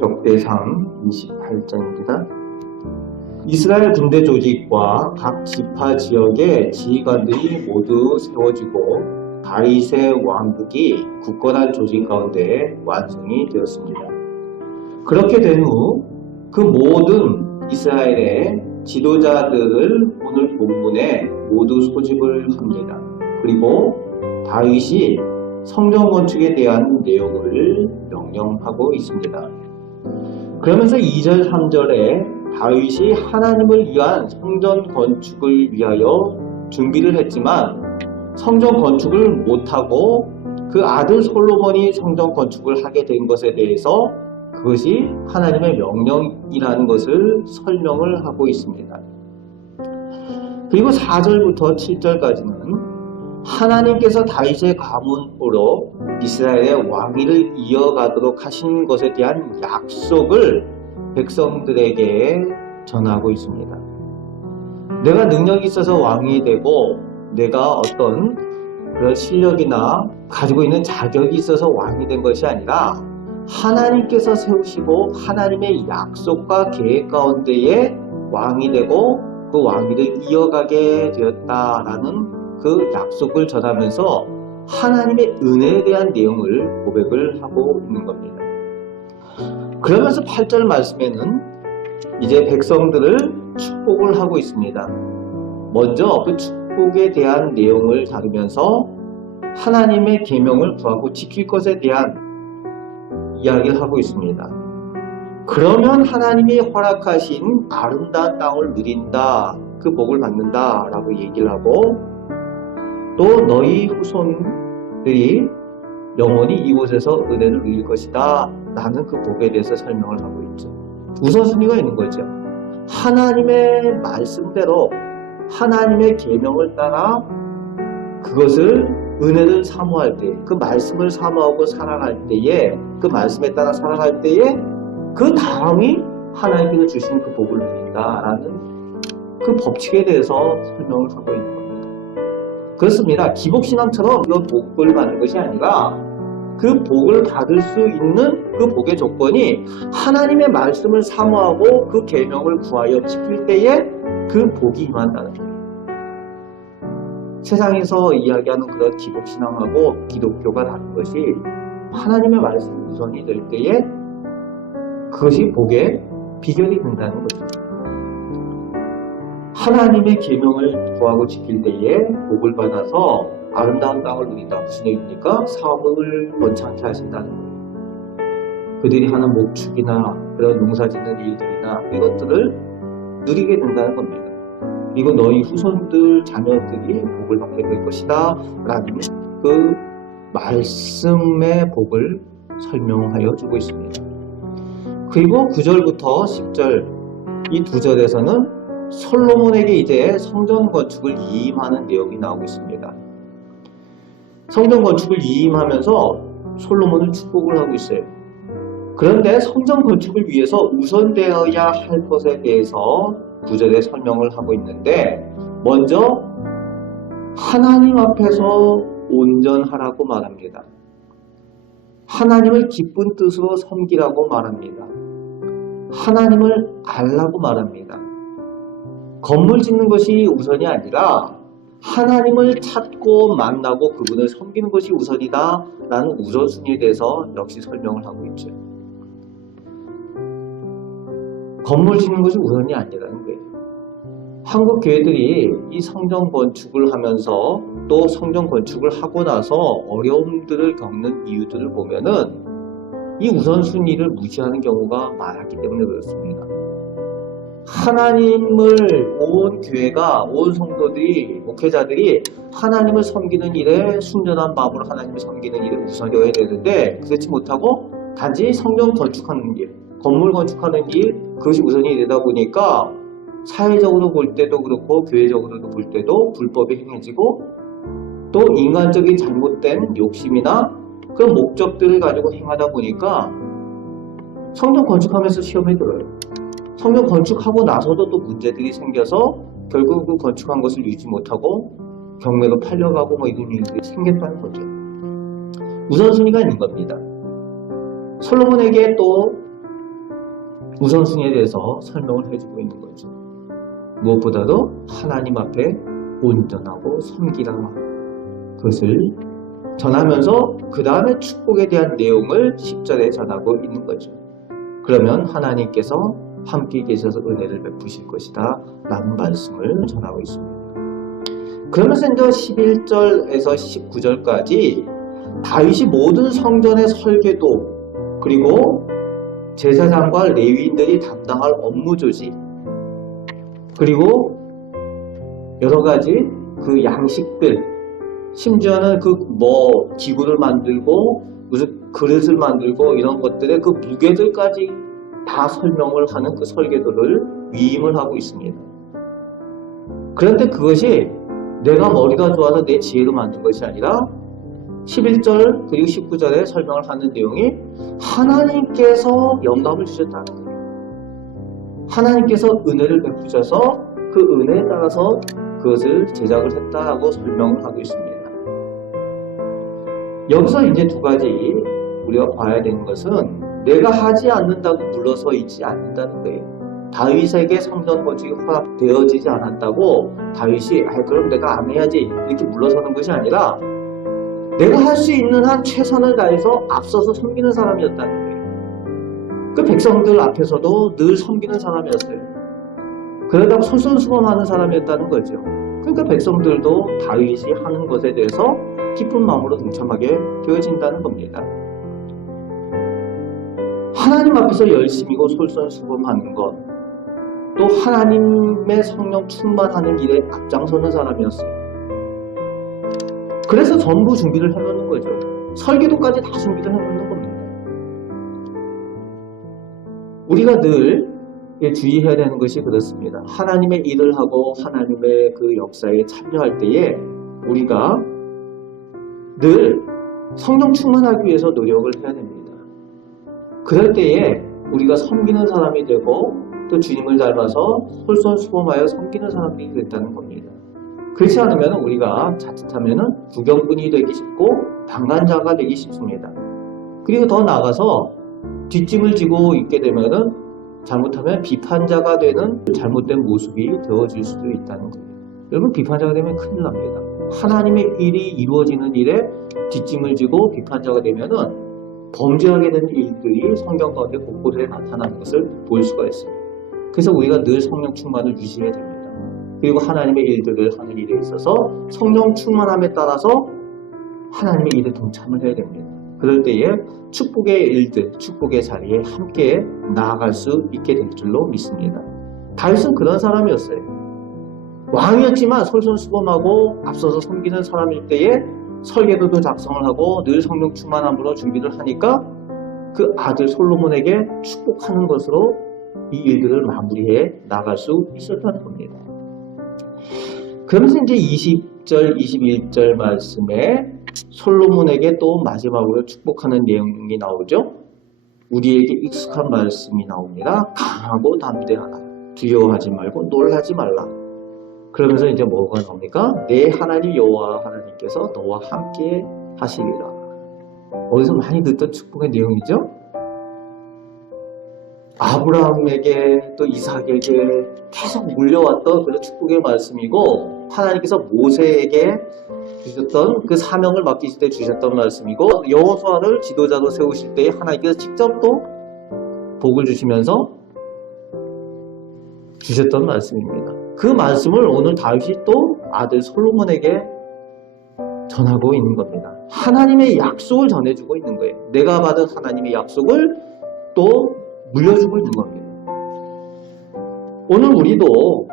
역대상 28장입니다. 이스라엘 군대 조직과 각 지파 지역의 지휘관들이 모두 세워지고 다윗의 왕국이 굳건한 조직 가운데 완성이 되었습니다. 그렇게 된 후 그 모든 이스라엘의 지도자들을 오늘 본문에 모두 소집을 합니다. 그리고 다윗이 성전 건축에 대한 내용을 명령하고 있습니다. 그러면서 2절, 3절에 다윗이 하나님을 위한 성전 건축을 위하여 준비를 했지만 성전 건축을 못하고 그 아들 솔로몬이 성전 건축을 하게 된 것에 대해서 그것이 하나님의 명령이라는 것을 설명을 하고 있습니다. 그리고 4절부터 7절까지는 하나님께서 다윗의 가문으로 이스라엘의 왕위를 이어가도록 하신 것에 대한 약속을 백성들에게 전하고 있습니다. 내가 능력이 있어서 왕이 되고 내가 어떤 그런 실력이나 가지고 있는 자격이 있어서 왕이 된 것이 아니라 하나님께서 세우시고 하나님의 약속과 계획 가운데에 왕이 되고 그 왕위를 이어가게 되었다라는 그 약속을 전하면서 하나님의 은혜에 대한 내용을 고백을 하고 있는 겁니다. 그러면서 8절 말씀에는 이제 백성들을 축복을 하고 있습니다. 먼저 그 축복에 대한 내용을 다루면서 하나님의 계명을 구하고 지킬 것에 대한 이야기를 하고 있습니다. 그러면 하나님이 허락하신 아름다운 땅을 누린다, 그 복을 받는다 라고 얘기를 하고 또 너희 후손들이 영원히 이곳에서 은혜를 누릴 것이다 라는 그 복에 대해서 설명을 하고 있죠. 우선순위가 있는 거죠. 하나님의 말씀대로 하나님의 계명을 따라 그것을 은혜를 사모할 때, 그 말씀을 사모하고 살아갈 때에, 그 말씀에 따라 살아갈 때에 그 다음이 하나님께서 주신 그 복을 누린다라는 그 법칙에 대해서 설명을 하고 있는 겁니다. 그렇습니다. 기복신앙처럼 이런 복을 받는 것이 아니라 그 복을 받을 수 있는 그 복의 조건이 하나님의 말씀을 사모하고 그 계명을 구하여 지킬 때에 그 복이 임한다는 거예요. 세상에서 이야기하는 그런 기복신앙하고 기독교가 다른 것이 하나님의 말씀 우선이 될 때에 그것이 복의 비결이 된다는 거죠. 하나님의 계명을 구하고 지킬 때에 복을 받아서 아름다운 땅을 누린다. 무슨 얘기입니까? 사업을 번창케 하신다는 거예요. 그들이 하는 목축이나 그런 농사짓는 일들이나 이것들을 누리게 된다는 겁니다. 그리고 너희 후손들, 자녀들이 복을 받게 될 것이다 라는 그 말씀의 복을 설명하여 주고 있습니다. 그리고 9절부터 10절 이 두 절에서는 솔로몬에게 이제 성전 건축을 이임하는 내용이 나오고 있습니다. 성전 건축을 이임하면서 솔로몬을 축복을 하고 있어요. 그런데 성전 건축을 위해서 우선되어야 할 것에 대해서 9절에 설명을 하고 있는데 먼저 하나님 앞에서 온전하라고 말합니다. 하나님을 기쁜 뜻으로 섬기라고 말합니다. 하나님을 알라고 말합니다. 건물 짓는 것이 우선이 아니라 하나님을 찾고 만나고 그분을 섬기는 것이 우선이다 라는 우선순위에 대해서 역시 설명을 하고 있죠. 건물 짓는 것이 우선이 아니라는 거예요. 한국 교회들이 이 성전 건축을 하면서 또 성전 건축을 하고 나서 어려움들을 겪는 이유들을 보면은 이 우선순위를 무시하는 경우가 많았기 때문에 그렇습니다. 하나님을 온 교회가, 온 성도들이, 목회자들이 하나님을 섬기는 일에 순전한 마음으로 하나님을 섬기는 일에 우선이어야 되는데 그렇지 못하고 단지 성전 건축하는 일, 건물 건축하는 일, 그것이 우선이 되다 보니까 사회적으로 볼 때도 그렇고 교회적으로도 볼 때도 불법이 행해지고 또 인간적인 잘못된 욕심이나 그런 목적들을 가지고 행하다 보니까 성전 건축하면서 시험에 들어요. 성전 건축하고 나서도 또 문제들이 생겨서 결국 그 건축한 것을 유지 못하고 경매로 팔려가고 뭐 이런 일들이 생겼다는 거죠. 우선순위가 있는 겁니다. 솔로몬에게 또 우선순위에 대해서 설명을 해주고 있는 거죠. 무엇보다도 하나님 앞에 온전하고 섬기라. 그것을 전하면서 그 다음에 축복에 대한 내용을 10절에 전하고 있는 거죠. 그러면 하나님께서 함께 계셔서 은혜를 베푸실 것이다 라는 말씀을 전하고 있습니다. 그러면서 이제 11절에서 19절까지 다윗이 모든 성전의 설계도 그리고 제사장과 레위인들이 담당할 업무 조직 그리고 여러 가지 그 양식들 심지어는 그 기구를 만들고 무슨 그릇을 만들고 이런 것들의 그 무게들까지 다 설명을 하는 그 설계도를 위임을 하고 있습니다. 그런데 그것이 내가 머리가 좋아서 내 지혜로 만든 것이 아니라 11절 그리고 19절에 설명을 하는 내용이 하나님께서 영감을 주셨다는 거예요. 하나님께서 은혜를 베푸셔서 그 은혜에 따라서 그것을 제작을 했다라고 설명을 하고 있습니다. 여기서 이제 두 가지 우리가 봐야 되는 것은 내가 하지 않는다고 물러서 있지 않는다는 거예요. 다윗에게 성전 건축이 허락되어지지 않았다고 다윗이 그럼 내가 안 해야지 이렇게 물러서는 것이 아니라 내가 할 수 있는 한 최선을 다해서 앞서서 섬기는 사람이었다는 거예요. 그 백성들 앞에서도 늘 섬기는 사람이었어요. 그러다가 솔선수범하는 사람이었다는 거죠. 그러니까 백성들도 다윗이 하는 것에 대해서 기쁜 마음으로 동참하게 되어진다는 겁니다. 하나님 앞에서 열심히고 솔선수범하는 것, 또 하나님의 성령 충만하는 일에 앞장서는 사람이었어요. 그래서 전부 준비를 해놓는 거죠. 설계도까지 다 준비를 해놓는 겁니다. 우리가 늘 주의해야 되는 것이 그렇습니다. 하나님의 일을 하고 하나님의 그 역사에 참여할 때에 우리가 늘 성령 충만하기 위해서 노력을 해야 됩니다. 그럴 때에 우리가 섬기는 사람이 되고 또 주님을 닮아서 솔선수범하여 섬기는 사람들이 됐다는 겁니다. 그렇지 않으면 우리가 자칫하면 구경꾼이 되기 쉽고 방관자가 되기 쉽습니다. 그리고 더 나아가서 뒷짐을 지고 있게 되면 잘못하면 비판자가 되는 잘못된 모습이 되어질 수도 있다는 거예요. 여러분 비판자가 되면 큰일 납니다. 하나님의 일이 이루어지는 일에 뒷짐을 지고 비판자가 되면은 범죄하게 되는 일들이 성경 가운데 곳곳에 나타나는 것을 볼 수가 있습니다. 그래서 우리가 늘 성령 충만을 유지해야 됩니다. 그리고 하나님의 일들을 하는 일에 있어서 성령 충만함에 따라서 하나님의 일에 동참을 해야 됩니다. 그럴 때에 축복의 일들, 축복의 자리에 함께 나아갈 수 있게 될 줄로 믿습니다. 다윗은 그런 사람이었어요. 왕이었지만 솔선수범하고 앞서서 섬기는 사람일 때에 설계도도 작성을 하고 늘 성령 충만함으로 준비를 하니까 그 아들 솔로몬에게 축복하는 것으로 이 일들을 마무리해 나갈 수 있었다는 겁니다. 그러면서 이제 20절, 21절 말씀에 솔로몬에게 또 마지막으로 축복하는 내용이 나오죠. 우리에게 익숙한 말씀이 나옵니다. 강하고 담대하라. 두려워하지 말고 놀라지 말라. 그러면서 이제 뭐가 나옵니까? 내 하나님 여호와 하나님께서 너와 함께 하시리라. 어디서 많이 듣던 축복의 내용이죠? 아브라함에게 또 이삭에게 계속 물려왔던 그런 축복의 말씀이고 하나님께서 모세에게 주셨던 그 사명을 맡기실 때 주셨던 말씀이고 여호수아를 지도자로 세우실 때 하나님께서 직접 또 복을 주시면서 주셨던 말씀입니다. 그 말씀을 오늘 다윗이 또 아들 솔로몬에게 전하고 있는 겁니다. 하나님의 약속을 전해주고 있는 거예요. 내가 받은 하나님의 약속을 또 물려주고 있는 겁니다. 오늘 우리도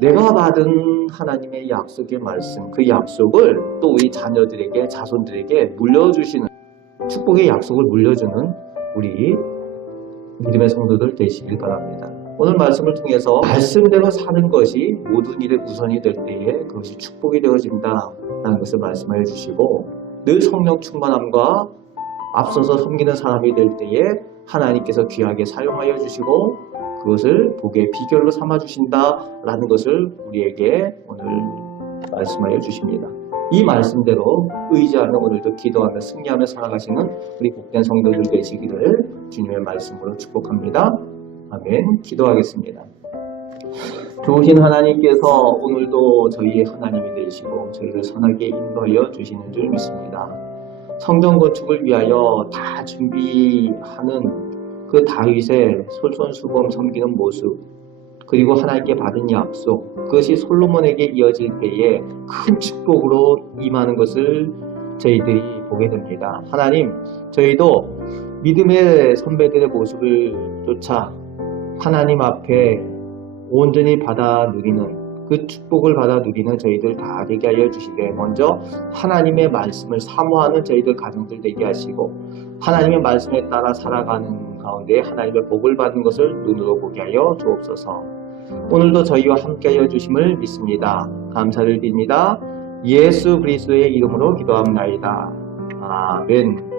내가 받은 하나님의 약속의 말씀, 그 약속을 또 우리 자녀들에게, 자손들에게 물려주시는 축복의 약속을 물려주는 우리 믿음의 성도들 되시길 바랍니다. 오늘 말씀을 통해서 말씀대로 사는 것이 모든 일의 우선이 될 때에 그것이 축복이 되어진다라는 것을 말씀해 주시고 늘 성령 충만함과 앞서서 섬기는 사람이 될 때에 하나님께서 귀하게 사용하여 주시고 그것을 복의 비결로 삼아 주신다라는 것을 우리에게 오늘 말씀하여 주십니다. 이 말씀대로 의지하며 오늘도 기도하며 승리하며 살아가시는 우리 복된 성도들 되시기를 주님의 말씀으로 축복합니다. 아멘. 기도하겠습니다. 좋으신 하나님께서 오늘도 저희의 하나님이 되시고 저희를 선하게 인도하여 주시는 줄 믿습니다. 성전 건축을 위하여 다 준비하는 그 다윗의 솔선수범 섬기는 모습, 그리고 하나님께 받은 약속, 그것이 솔로몬에게 이어질 때에 큰 축복으로 임하는 것을 저희들이 보게 됩니다. 하나님, 저희도 믿음의 선배들의 모습을 쫓아 하나님 앞에 온전히 받아 누리는 그 축복을 받아 누리는 저희들 다 되게 하여 주시되, 먼저 하나님의 말씀을 사모하는 저희들 가정들 되게 하시고 하나님의 말씀에 따라 살아가는 가운데 하나님의 복을 받는 것을 눈으로 보게 하여 주옵소서. 오늘도 저희와 함께 하여 주심을 믿습니다. 감사를 빕니다. 예수 그리스도의 이름으로 기도합나이다. 아멘.